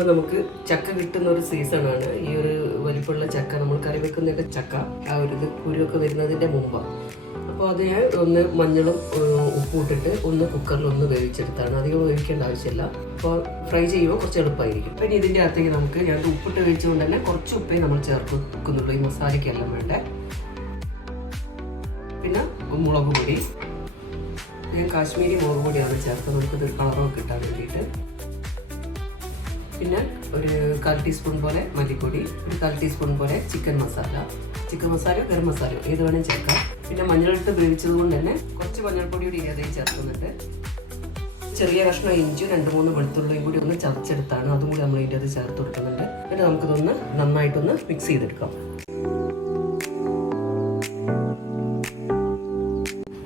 ഇപ്പോൾ നമുക്ക് ചക്ക കിട്ടുന്ന ഒരു സീസണാണ്. ഈ ഒരു വലിപ്പമുള്ള ചക്ക നമ്മൾ കറി വെക്കുന്നൊക്കെ ചക്ക ആ ഒരു കുരുവൊക്കെ വരുന്നതിൻ്റെ മുമ്പാണ്. അപ്പോൾ അത് ഞാൻ ഒന്ന് മഞ്ഞളും ഉപ്പും ഇട്ടിട്ട് ഒന്ന് കുക്കറിൽ ഒന്ന് വേവിച്ചെടുത്താണ്. അധികം വേവിക്കേണ്ട ആവശ്യമില്ല. അപ്പോൾ ഫ്രൈ ചെയ്യുമ്പോൾ കുറച്ച് എളുപ്പമായിരിക്കും. പിന്നെ ഇതിൻ്റെ അകത്തേക്ക് നമുക്ക് ഞാൻ ഉപ്പിട്ട് വേവിച്ചുകൊണ്ട് തന്നെ കുറച്ച് ഉപ്പേ നമ്മൾ ചേർത്ത് വെക്കുന്നുള്ളൂ. ഈ മസാലയ്ക്കെല്ലാം വേണ്ടേ. പിന്നെ മുളക് പൊടി, ഞാൻ കാശ്മീരി മുളക് പൊടിയാണ് ചേർത്ത് നമുക്കിതൊരു കളറൊക്കെ കിട്ടാൻ വേണ്ടിയിട്ട്. പിന്നെ ഒരു 1/4 ടീസ്പൂൺ പോലെ മല്ലിപ്പൊടി, ഒരു 1/4 ടീസ്പൂൺ പോലെ ചിക്കൻ മസാലയോ ഗരം മസാലയോ ഏത് വേണമെങ്കിൽ ചേർക്കാം. പിന്നെ മഞ്ഞളിട്ട് വേവിച്ചത് കൊണ്ട് തന്നെ കുറച്ച് മഞ്ഞൾപ്പൊടിയുടെ ഇരതയും ചേർക്കുന്നുണ്ട്. ചെറിയ കഷ്ണം ഇഞ്ചി 2-3 വെളുത്തുള്ളിയും കൂടി ഒന്ന് ചതച്ചെടുത്താണ്, അതും കൂടി നമ്മൾ ഇതിൻ്റെ അത് ചേർത്ത് കൊടുക്കുന്നുണ്ട്. പിന്നെ നമുക്കിതൊന്ന് നന്നായിട്ടൊന്ന് മിക്സ് ചെയ്തെടുക്കാം.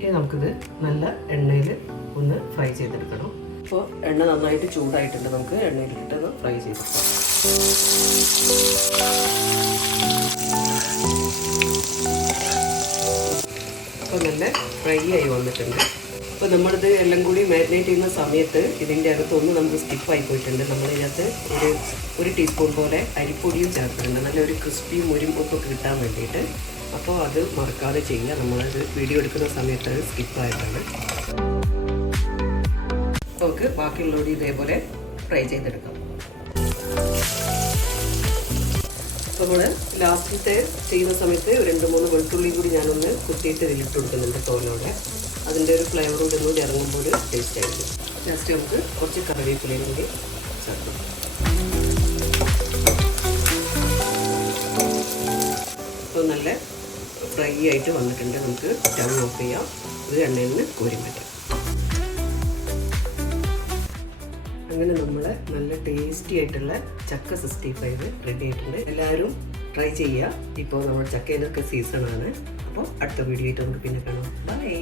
ഇനി നമുക്കിത് നല്ല എണ്ണയിൽ ഒന്ന് ഫ്രൈ ചെയ്തെടുക്കണം. അപ്പോൾ എണ്ണ നന്നായിട്ട് ചൂടായിട്ടുണ്ട്. നമുക്ക് എണ്ണയിലിട്ടൊന്ന് ഫ്രൈ ചെയ്തെടുക്കാം. അപ്പോൾ നല്ല ഫ്രൈ ആയി വന്നിട്ടുണ്ട്. അപ്പോൾ നമ്മളിത് എല്ലാം കൂടി മാരിനേറ്റ് ചെയ്യുന്ന സമയത്ത് ഇതിൻ്റെ അകത്തൊന്ന് നമുക്ക് സ്കിപ്പായി പോയിട്ടുണ്ട്. നമ്മളിതിനകത്ത് ഒരു ടീസ്പൂൺ പോലെ അരിപ്പൊടിയും ചേർത്തിട്ടുണ്ട്, നല്ലൊരു ക്രിസ്പിയും മുരിമ്പൊക്കെ കിട്ടാൻ വേണ്ടിയിട്ട്. അപ്പോൾ അത് മറക്കാതെ ചെയ്യുക. നമ്മളത് വീഡിയോ എടുക്കുന്ന സമയത്ത് അത് സ്കിപ്പായിട്ടാണ്. നമുക്ക് ബാക്കിയുള്ളവർ ഇതേപോലെ ഫ്രൈ ചെയ്തെടുക്കാം. അപ്പോൾ നമ്മൾ ലാസ്റ്റത്തെ ചെയ്യുന്ന സമയത്ത് 2-3 വെളുത്തുള്ളിയും കൂടി ഞാനൊന്ന് കുത്തിയിട്ട് ഇതിലിട്ട് കൊടുക്കുന്നുണ്ട് തോലോടെ. അതിൻ്റെ ഒരു ഫ്ലേവർ കൂടി ഒന്നും ഇറങ്ങുമ്പോൾ ഒരു ടേസ്റ്റ് ആയിരിക്കും. ലാസ്റ്റ് നമുക്ക് കുറച്ച് കറിവേപ്പിലയും കൂടി ചേർക്കാം. അപ്പോൾ നല്ല ഫ്രൈ ആയിട്ട് വന്നിട്ടുണ്ട്. നമുക്ക് സ്റ്റൗ ഓഫ് ചെയ്യാം. ഇത് എണ്ണയിൽ നിന്ന് കോരി മാറ്റാം. അങ്ങനെ നമ്മൾ നല്ല ടേസ്റ്റി ആയിട്ടുള്ള ചക്ക 65 റെഡി ആയിട്ടുണ്ട്. എല്ലാവരും ട്രൈ ചെയ്യുക. ഇപ്പോൾ നമ്മുടെ ചക്കയിലൊക്കെ സീസണാണ്. അപ്പോൾ അടുത്ത വീഡിയോ ആയിട്ട് നമുക്ക് പിന്നെ കാണാം. ബൈ.